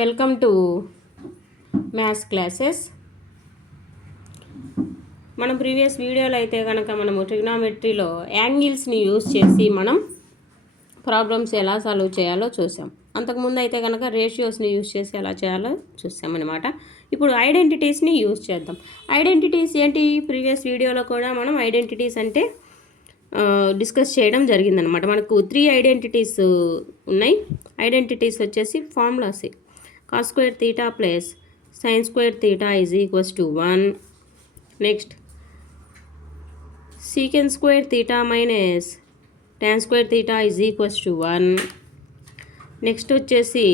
Welcome to maths classes. మనం previous వీడియోలో అయితే కనుక మనము ట్రిగ్నామెట్రీలో యాంగిల్స్ని యూజ్ చేసి మనం ప్రాబ్లమ్స్ ఎలా సాల్వ్ చేయాలో చూసాం. అంతకుముందు అయితే కనుక రేషియోస్ని యూజ్ చేసి ఎలా చేయాలో చూసామన్నమాట. ఇప్పుడు ఐడెంటిటీస్ని యూజ్ చేద్దాం. ఐడెంటిటీస్ ఏంటి? ప్రీవియస్ వీడియోలో కూడా మనం ఐడెంటిటీస్ అంటే డిస్కస్ చేయడం జరిగిందనమాట. మనకు 3 ఐడెంటిటీస్ ఉన్నాయి. ఐడెంటిటీస్ వచ్చేసి formulas. cos square theta plus sin square theta is equals to 1. Next, secant square theta minus tan square theta is equals to 1. Next వచ్చేసి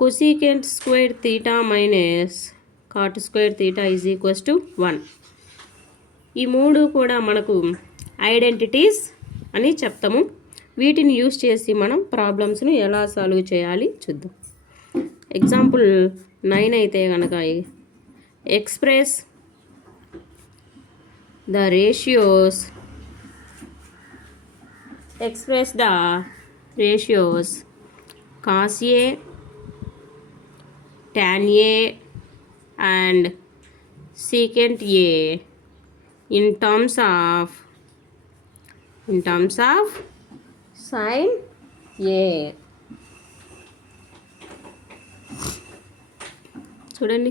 cosecant square theta minus cot square theta is equals to 1. ఈ మూడు కూడా మనకు identities అని చెప్తాము. వీటిని use చేసి మనం ప్రాబ్లమ్స్ను ఎలా సాల్వ్ చేయాలి చూద్దాం. ఎగ్జాంపుల్ 9 అయితే కనుక express the ratios cos A, tan A and secant A in terms of sin A. చూడండి,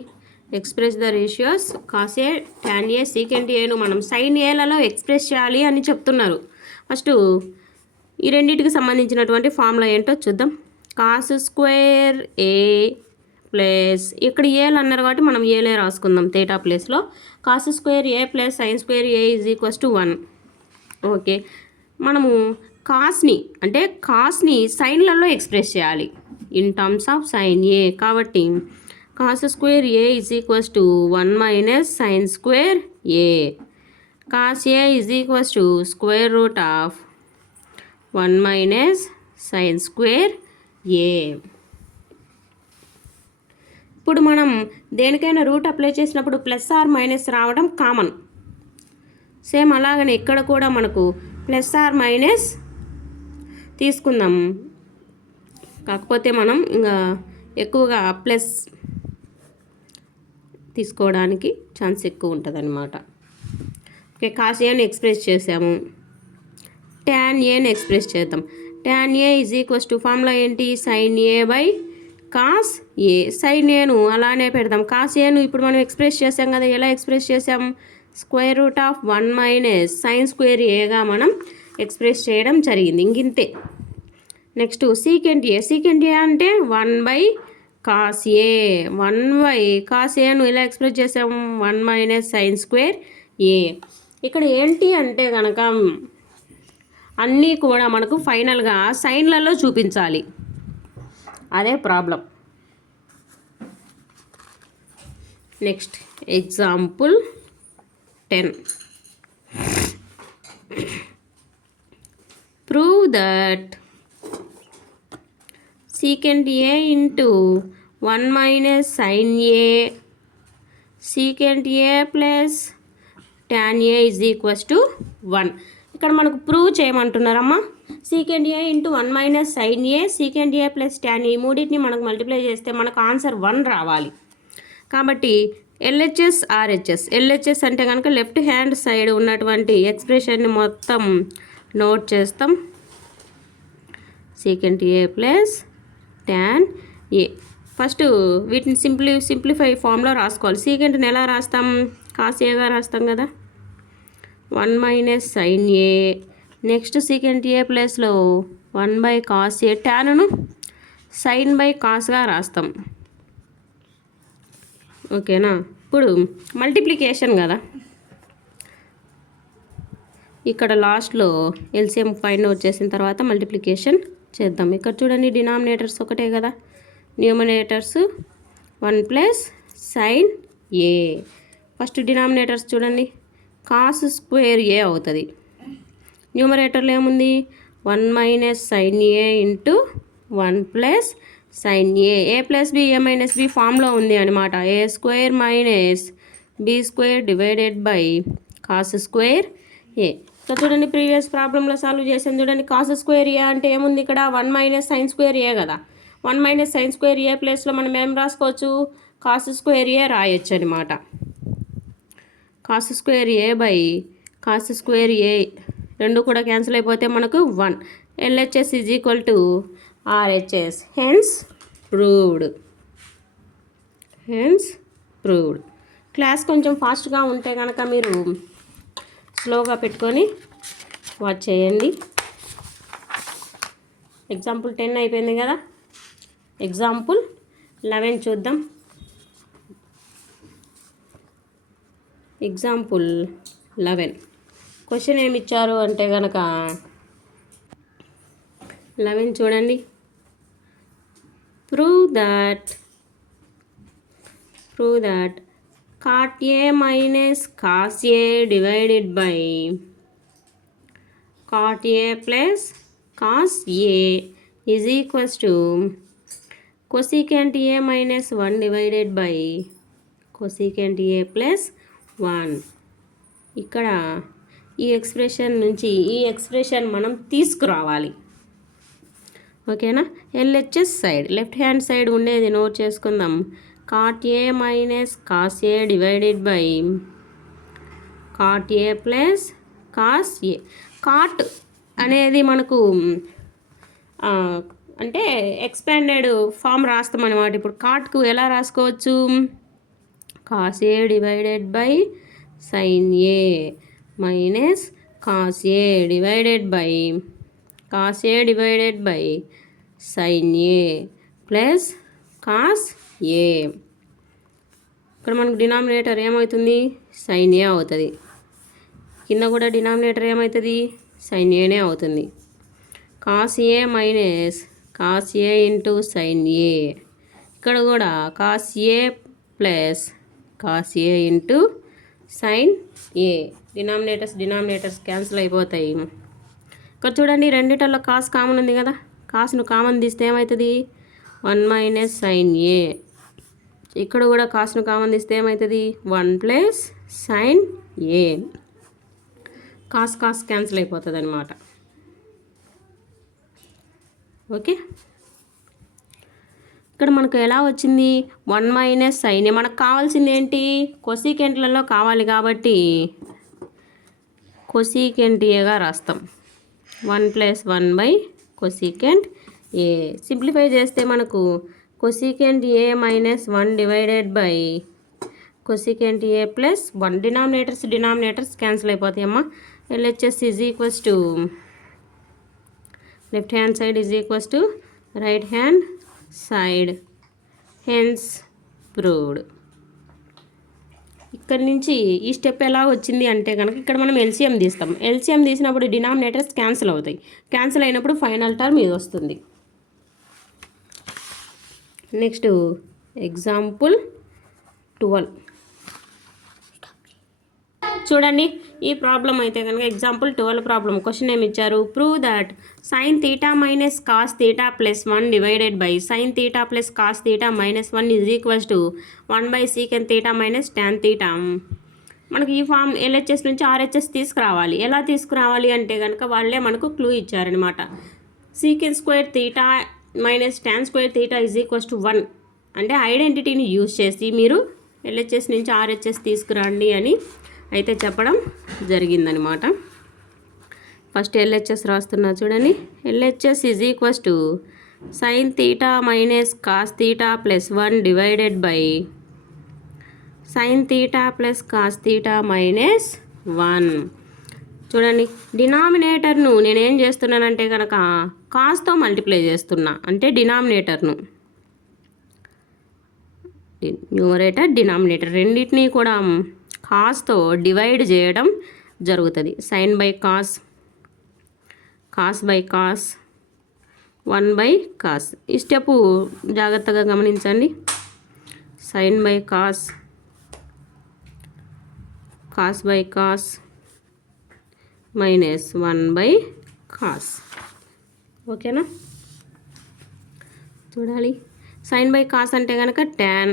express the ratios cos A, tan A, secant ఏను మనం సైన్ ఏలలో ఎక్స్ప్రెస్ చేయాలి అని చెప్తున్నారు. ఫస్ట్ ఈ రెండింటికి సంబంధించినటువంటి ఫార్ములా ఏంటో చూద్దాం. కాస్ స్క్వేర్ ఏ ప్లస్, ఇక్కడ ఏలు అన్నారు కాబట్టి మనం ఏలే రాసుకుందాం థీటా ప్లేస్లో. Cos square A plus sine square A is equals to 1. Okay, మనము కాస్ని సైన్లలో ఎక్స్ప్రెస్ చేయాలి ఇన్ టర్మ్స్ ఆఫ్ సైన్ ఏ. కాబట్టి cos square a is equals to 1 minus sin square a. cos a is equals to square root of 1 minus sin square a. ఇప్పుడు మనం దేనికైనా route apply చేసినప్పుడు plus are minus రావడం common. Same అలాగనే ఇక్కడ కూడా మనకు ప్లస్ ఆర్ మైనస్ తీసుకుందాం. కాకపోతే మనం ఇంకా ఎక్కువగా ప్లస్ తీసుకోవడానికి ఛాన్స్ ఎక్కువ ఉంటుంది అనమాట. ఓకే, కాస్ ఏని ఎక్స్ప్రెస్ చేసాము, ట్యాన్ ఏని ఎక్స్ప్రెస్ చేద్దాం. Tan A is equals to formula ఏంటి? Sine A by cos A. Sine ఏను అలానే పెడదాం. కాస్ ఏను ఇప్పుడు మనం ఎక్స్ప్రెస్ చేసాం కదా, ఎలా ఎక్స్ప్రెస్ చేసాం? Square root of 1 minus sine square ఏగా మనం ఎక్స్ప్రెస్ చేయడం జరిగింది. ఇంకింతే. నెక్స్ట్ సీకెంట్ ఏ అంటే 1 by cos A. 1 by cos ఏను ఇలా ఎక్స్ప్రెస్ చేసాము 1 మైనస్ సైన్ స్క్వేర్ ఏ. ఇక్కడ ఏంటి అంటే కనుక అన్నీ కూడా మనకు ఫైనల్గా సైన్లలో చూపించాలి. అదే problem. Next example 10. Prove that secant a into 1 minus sin a secant a plus tan a is equals to 1. ఇక్కడ మనకు prove చేయమంటున్నారమ్మా. secant a into 1 minus sin a secant a plus tan a, ఈ మూడింటిని మనకు multiply చేస్తే మనకు answer 1 రావాలి. కాబట్టి LHS RHS. LHS అంటే కనుక లెఫ్ట్ హ్యాండ్ సైడ్ ఉన్నటువంటి ఎక్స్ప్రెషన్ని మొత్తం నోట్ చేస్తాం. secant a plus tan A. First వీటిని సింప్లిఫై ఫామ్లో రాసుకోవాలి. సీకెంట్ని ఎలా రాస్తాం? కాస్ ఏగా రాస్తాం కదా, 1 minus sine A. Next secant A ప్లస్లో 1 బై కాస్ ఏ. ట్యాన్ను సైన్ బై కాస్గా రాస్తాం. ఓకేనా? ఇప్పుడు మల్టిప్లికేషన్ కదా, ఇక్కడ లాస్ట్లో ఎల్సిఎం ఫైండ్ అవుట్ చేసిన తర్వాత మల్టిప్లికేషన్ చేద్దాం. ఇక్కడ చూడండి, డినామినేటర్స్ ఒకటే కదా, numerators 1 plus sine A. First denominators చూడండి, కాస్ స్క్వేర్ ఏ అవుతుంది. న్యూమరేటర్లో ఏముంది? 1 minus sine A into 1 plus sine A. A plus B, A minus B ఫామ్లో ఉంది అనమాట. A square minus B square divided by cos square A. So చూడండి, previous ప్రాబ్లంలో solve చేసాం చూడండి. కాస్ స్క్వేర్ ఏ అంటే ఏముంది? ఇక్కడ 1 మైనస్ సైన్ స్క్వేర్ ఏ కదా. 1 మైనస్ సైన్ స్క్వేర్ ఏ ప్లేస్లో మనం ఏం రాసుకోవచ్చు, కాస్ స్క్వేర్ ఏ రాయొచ్చు అనమాట. Cos square A by cos square A రెండు కూడా క్యాన్సిల్ అయిపోతే మనకు 1. LHS is equal to RHS. Hence proved. Class కొంచెం ఫాస్ట్గా ఉంటే కనుక మీరు స్లోగా పెట్టుకొని వాచ్ చేయండి. ఎగ్జాంపుల్ 10 అయిపోయింది కదా, ఎగ్జాంపుల్ 11 చూద్దాం. ఎగ్జాంపుల్ 11 క్వశ్చన్ ఏమి ఇచ్చారు అంటే కనుక 11 చూడండి. Prove that cot A minus cos A divided by cot A plus cos A is equals to cosecant A minus 1 divided by cosecant A plus 1. ఇక్కడ ఈ ఎక్స్ప్రెషన్ నుంచి ఈ ఎక్స్ప్రెషన్ మనం తీసుకురావాలి. ఓకేనా. LHS side left hand side ఉండేది note చేసుకుందాం. cot A minus cos A divided by cot A plus cos A. cot అనేది మనకు అంటే ఎక్స్పాండెడ్ ఫామ్ రాస్తాం అనమాట. ఇప్పుడు కాట్కు ఎలా రాసుకోవచ్చు, cos A divided by sin A minus cos A divided by sin A plus cos A. ఇక్కడ మనకు డినామినేటర్ ఏమవుతుంది, sin A అవుతుంది. కింద కూడా డినామినేటర్ ఏమవుతుంది, sin Aనే అవుతుంది. cos A minus cos A into sin A. ఇక్కడ కూడా cos A plus cos A into sin A. Denominators cancel అయిపోతాయి. ఇక్కడ చూడండి రెండిటల్లో కాస్ కామన్ ఉంది కదా, కాస్ను కామన్ తీస్తే ఏమవుతుంది, 1 మైనస్ sin A. ఇక్కడ కూడా కాస్ను కామన్ తీస్తే ఏమవుతుంది, 1 plus sin A. Cos cancel అయిపోతుంది అనమాట. ఓకే. ఇక్కడ మనకు ఎలా వచ్చింది, 1 మైనస్ sin A. మనకు కావాల్సింది ఏంటి, కొసీకెంట్లలో కావాలి కాబట్టి కొసీకెంట్ ఏగా రాస్తాం. 1 plus 1 by cosecant A. Simplify చేస్తే మనకు cosecant A minus 1 divided by cosecant A plus 1. Denominators cancel అయిపోతాయమ్మా. LHS is equals to left hand side is equals to right hand side. Hence proved. ఇక్కడ నుంచి ఈ step ఎలా వచ్చింది అంటే కనుక ఇక్కడ మనం LCM తీస్తాం. LCM తీసినప్పుడు డినామినేటర్స్ క్యాన్సిల్ అవుతాయి. క్యాన్సిల్ అయినప్పుడు ఫైనల్ టర్మ్ ఇది వస్తుంది. నెక్స్ట్ ఎగ్జాంపుల్ 12 చూడండి. ఈ ప్రాబ్లం అయితే కనుక ఎగ్జాంపుల్ 12 ప్రాబ్లం. క్వశ్చన్ ఏమి ఇచ్చారు, prove that sin θ minus cos θ plus 1 divided by sin θ plus cos θ minus 1 is equals to 1 by secant θ minus tan θ. మనకి ఈ ఫామ్ LHS నుంచి RHS తీసుకురావాలి. ఎలా తీసుకురావాలి అంటే కనుక వాళ్ళే మనకు క్లూ ఇచ్చారనమాట. Secant square θ minus tan square θ is equals to 1 అంటే ఐడెంటిటీని యూజ్ చేసి మీరు LHS నుంచి RHS తీసుకురండి అని అయితే చెప్పడం జరిగిందనమాట. ఫస్ట్ LHS రాస్తున్నా చూడండి. LHS is equals to sin θ minus cos θ plus 1 divided by sin θ plus cos θ minus 1. చూడండి డినామినేటర్ను నేనేం చేస్తున్నానంటే కనుక కాస్తో మల్టిప్లై చేస్తున్నా, అంటే డినామినేటర్ను న్యూమరేటర్ డినామినేటర్ రెండింటినీ కూడా కాస్తో డివైడ్ చేయడం జరుగుతుంది. Sine by cos, cos by cos, 1 by cos. ఈ స్టెప్ జాగ్రత్తగా గమనించండి. Sine by cos, cos by cos minus 1 by cos. ఓకేనా. చూడాలి సైన్ బై కాస్ అంటే కనుక tan,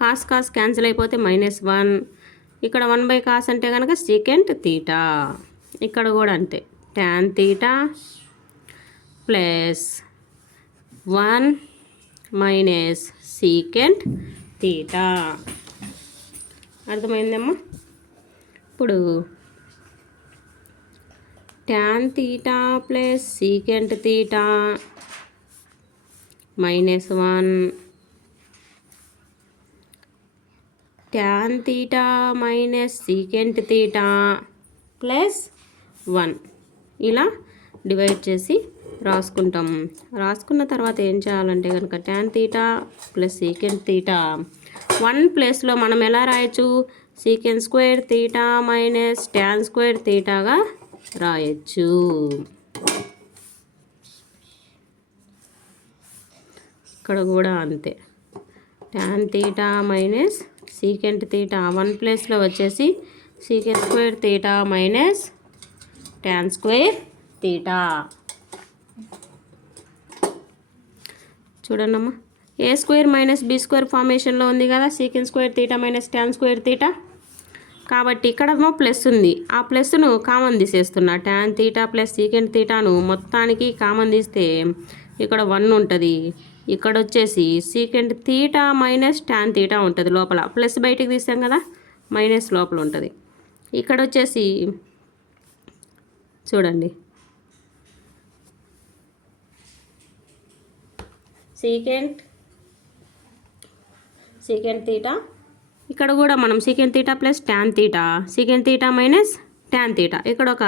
కాస్ క్యాన్సిల్ అయిపోతే -1. ఇక్కడ 1 బై కాస్ అంటే కనుక సీకెంట్ θ. ఇక్కడ కూడా అంతే tan θ plus 1 minus secant theta. అర్థమైందమ్మా? ఇప్పుడు tan theta plus secant theta -1 tan theta minus secant theta plus 1 ఇలా డివైడ్ చేసి రాసుకుంటాం. రాసుకున్న తర్వాత ఏం చేయాలంటే కనుక tan theta plus secant theta 1 ప్లేస్లో మనం ఎలా రాయొచ్చు? Secant square theta minus tan square తీటాగా రాయొచ్చు. ఇక్కడ కూడా అంతే. Tan theta minus secant theta 1 ప్లేస్లో వచ్చేసి secant square theta minus tan square theta. చూడండి అమ్మా, A square minus B square ఫార్మేషన్లో ఉంది కదా secant square theta minus tan square theta. కాబట్టి ఇక్కడేమో ప్లస్ ఉంది, ఆ ప్లస్ను కామన్ తీసేస్తున్నా. ట్యాన్ తీటా ప్లస్ సీకెంట్ తీటాను మొత్తానికి కామన్ తీస్తే ఇక్కడ 1 ఉంటుంది. ఇక్కడ వచ్చేసి secant theta minus tan theta ఉంటుంది. లోపల ప్లస్ బయటికి తీసాం కదా, మైనస్ లోపల ఉంటుంది. ఇక్కడ వచ్చేసి చూడండి సీకెంట్ తీటా, ఇక్కడ కూడా మనం secant theta plus tan theta, secant theta minus tan theta, ఇక్కడ ఒక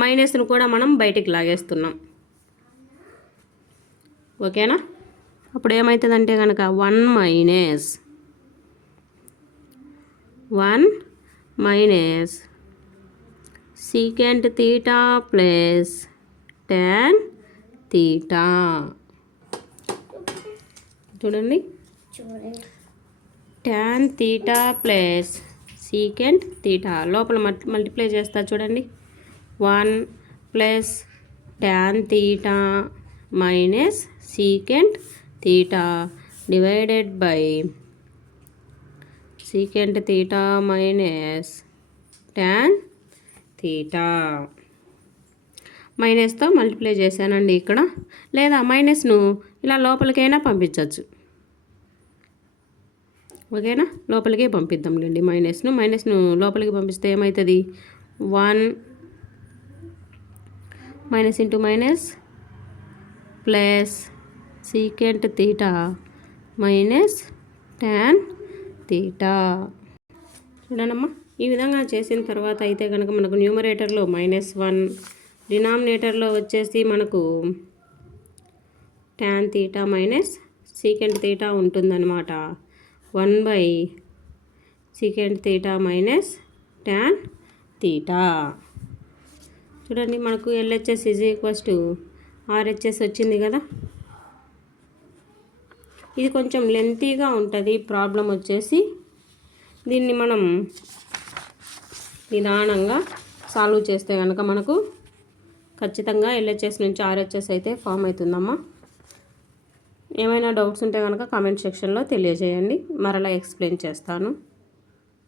మైనస్ను కూడా మనం బయటికి లాగేస్తున్నాం. ఓకేనా? అప్పుడు ఏమవుతుందంటే కనుక 1 minus secant theta plus tan theta. చూడండి, tan theta plus secant theta లోపల మల్టిప్లై చేస్తా. చూడండి 1 plus tan theta minus secant theta divided by secant theta minus tan theta. మైనస్తో మల్టిప్లై చేశానండి ఇక్కడ. లేదా మైనస్ను ఇలా లోపలికైనా పంపించవచ్చు. ఓకేనా? లోపలికే పంపిద్దాంలేండి మైనస్ను లోపలికి పంపిస్తే ఏమవుతుంది? 1 minus into minus plus secant theta minus tan theta. చూడండమ్మా, ఈ విధంగా చేసిన తర్వాత అయితే కనుక మనకు న్యూమరేటర్లో -1, డినామినేటర్లో వచ్చేసి మనకు tan theta minus secant theta ఉంటుందన్నమాట. 1 secant theta minus tan theta. చూడండి, మనకు LHS RHS వచ్చింది కదా. ఇది కొంచెం లెంతీగా ఉంటుంది ప్రాబ్లం వచ్చేసి. దీన్ని మనం నిదానంగా సాల్వ్ చేస్తే కనుక మనకు ఖచ్చితంగా LHS నుంచి RHS అయితే ఫామ్ అవుతుందమ్మా. ఏమైనా డౌట్స్ ఉంటే కనుక కామెంట్ సెక్షన్లో తెలియజేయండి, మరలా ఎక్స్ప్లెయిన్ చేస్తాను.